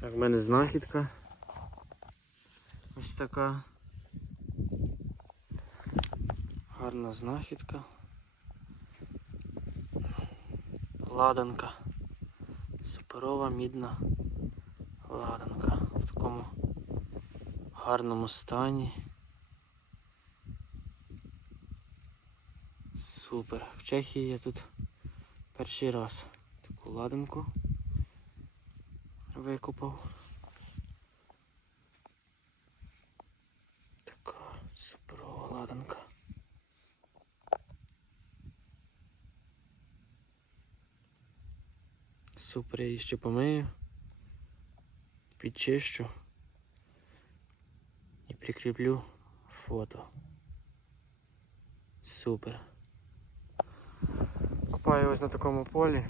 Так, в мене знахідка. Ось така. Гарна знахідка. Ладанка. Суперова мідна ладанка. В такому гарному стані. Супер. В Чехії я тут перший раз таку ладанку викупав. Така суперова ладанка. Супер, я її ще помию, підчищу і прикріплю фото. Супер. Копаю ось на такому полі.